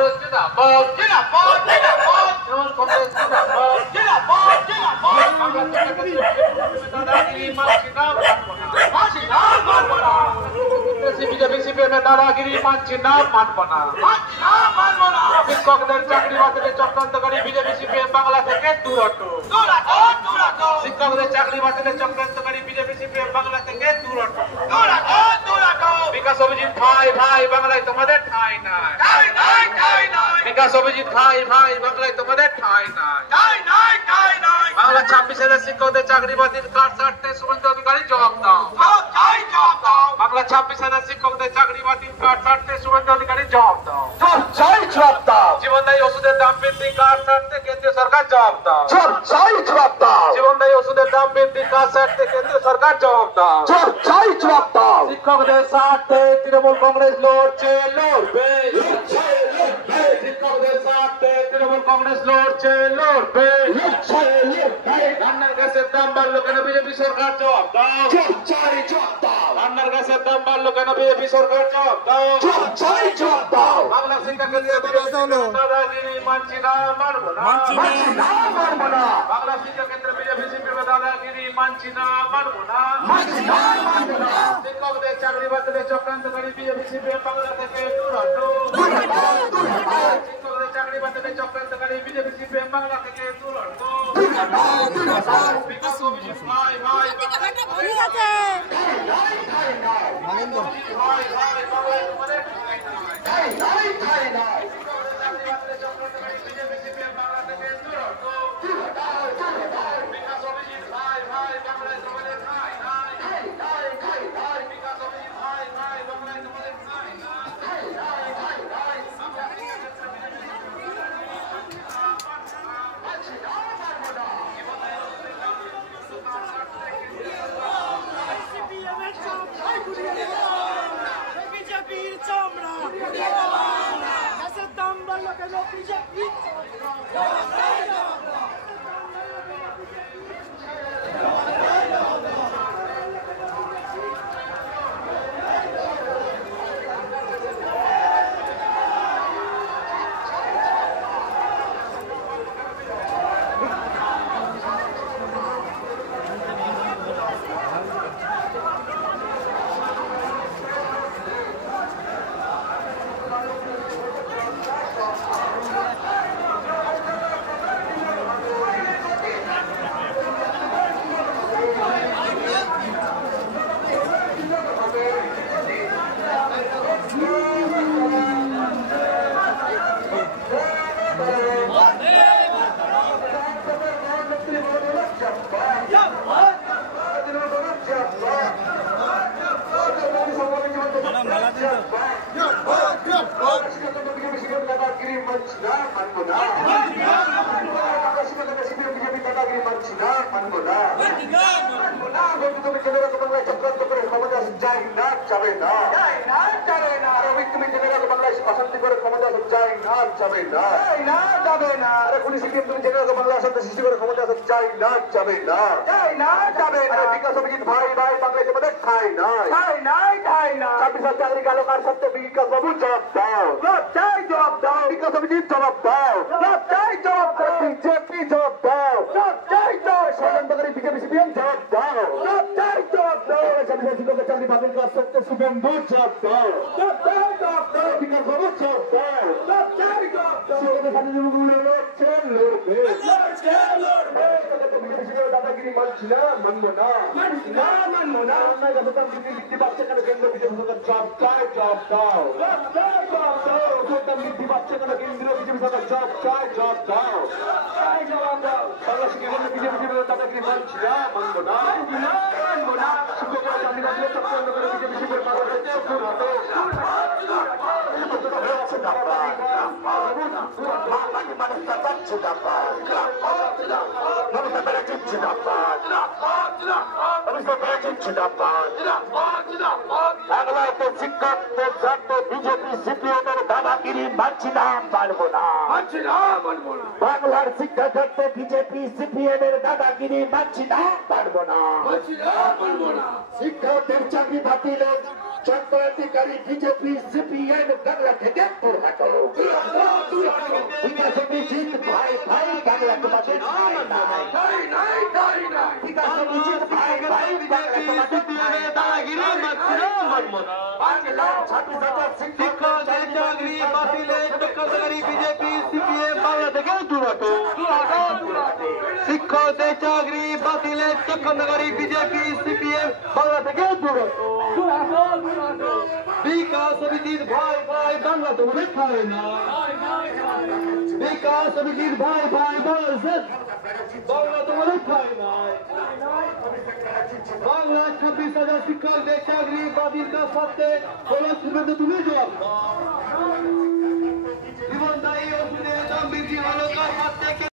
কংগ্রেস জিন্দাবাদ জিন্দাবাদ জিন্দাবাদ তৃণমূল কংগ্রেস জিন্দাবাদ জিন্দাবাদ জিন্দাবাদ আমরা দাদাগিরি মানছি না মানছি না মানব না বিজেপি সিপিএম এর দাদাগিরি মানছি না মানব না মানছি না মানব না শিক্ষকদের চাকরি বাতিলের চক্রান্তকারী বিজেপি সিপিএম বাংলা থেকে দূর হটো দূর হটো দূর হটো শিক্ষকদের চাকরি বাতিলের চক্রান্তকারী বিজেপি সিপিএম বাংলা থেকে দূর হটো দূর হটো দূর হটো বিকাশ অভিজিৎ ভাই ভাই বাংলায় তোমাদের ঠাঁই নাই ঠাঁই নাই ঠাঁই নাই বিকাশ অভিজিৎ ভাই ভাই বাংলায় তোমাদের ঠাঁই নাই ঠাঁই নাই ঠাঁই নাই বাংলা 26,000 শিক্ষকদের চাকরি বাতিল কাট ছাড়তে শুভেন্দু অধিকারী জবাব দাও জবাব চাই জবাব দাও বাংলা 26,000 শিক্ষকদের চাকরি বাতিল কাট ছাড়তে শুভেন্দু অধিকারী জবাব দাও জবাব চাই জবাব দাও জীবনদায়ী ওষুধের দাম বৃদ্ধি কাট ছাড়তে কেন্দ্রীয় সরকার জবাব দাও জবাব চাই জবাব দাও জীবনদায়ী ওষুধের দাম বৃদ্ধি কাট ছাড়তে কেন্দ্রীয় সরকার জবাব দাও জবাব চাই জবাব দাও শিক্ষকদের স্বার্থে তৃণমূল কংগ্রেস লড়ছে লড়বে শিক্ষকদের স্বার্থে তৃণমূল কংগ্রেস লড়ছে লড়বে রান্নার গ্যাসের দাম বাড়লো কেন বিজেপি সরকার জবাব দাও রান্নার গ্যাসের দাম বাড়লো কেন বিজেপি সরকার জবাব দাও বাংলা শিক্ষা কেন্দ্রে দাদাগিরি মানছি না মানব না বাংলা শিক্ষা কেন্দ্রে বিজেপি সিপিএম দাদাগিরি মানছি না মানব না শিক্ষকদের চাকরি বাতিলের চক্রান্তকারী বিজেপি সিপিএম বাংলা থেকে দূর হটো শিক্ষকদের চাকরি বাতিলের চক্রান্তকারী বিজেপি সিপিএম বাংলা থেকে দূর হটো বিকাশ অভিজিৎ ভাই ভাই ভাই ভাই বাংলায় তোমাদের ঠাঁই নাই ঠাঁই নাই চাকরি বাতিলের চক্রান্তকারী বিজেপি সিপিএম বাংলা থেকে দূর হটো বিকাশ অভিজিৎ ভাই ভাই বাংলায় তোমাদের ঠাঁই নাই বিকাশ অভিজিৎ ভাই ভাই বাংলায় তোমাদের ঠাঁই নাই বিজেপির চামড়া গ্যাসের দাম বাড়লো কেন বিজেপি চাকরি গেল কার সত্ত্বে বিকাশ বাবু জবাব দাও জবাব দাও বিকাশ অভিজিৎ জবাব দাও জবাব দাও বিজেপি জবাব দাও ষড়যন্ত্রকারী বিজেপি সিপিএম জবাব দাও জবাব দাও শিক্ষকের চাকরি বাতিল কার সত্ত্বে শুভেন্দু জবাব দাও বিকাশ বাবু জবাব দাও দাদাগিরি মানছি না মানবো না বৃদ্ধি পাচ্ছে কেন কেন্দ্র বিজেপি সরকার জব দাও বৃদ্ধি পাচ্ছে কেন কেন্দ্রীয় বিজেপি সরকার জব দাও বাংলা শিক্ষা কেন্দ্র বিজেপি দাদাগিরি মানছি না মানবো না শিক্ষকরা চাকরি বাতিল চক্রান্ত করে বিজেপি শিক্ষকের বিজেপি সিপিএমের দাদাগিরি মানছি না মানবো না বাংলার শিক্ষা ক্ষেত্রে বিজেপি সিপিএমের দাদাগিরি মানছি না মানবো না শিক্ষকদের চাকরি বাতিলের চক্রান্তিকারী বিজেপি সিপিএম বাংলা থেকে দূর হাঁটো বিকাশ অভিজিৎ ভাই ভাই বাংলা তোমাদের বিকাশ অভিজিৎ ভাই ভাই বাংলা তোমাদের শিক্ষকদের চাকরি বাতিলের চক্রান্তকারী বিজেপি সিপিএম বাংলা থেকে দূর হটো শিক্ষকদের চাকরি বাতিলের চক্রান্তকারী বিজেপি সিপিএম বাংলা থেকে দূর হটো বিকাশ অভিজিৎ ভাই ভাই বাংলা তোমাদের খায় না বিকাশ অভিজিৎ ভাই ভাই বাংলা তোমাদের খায় না বাংলা 26,000 শিক্ষকদের চাকরি বাতিল का सत्य बोलो सुबह तुम्हें जवाब जीवन दायी और दाम वृद्धि वालों का सत्य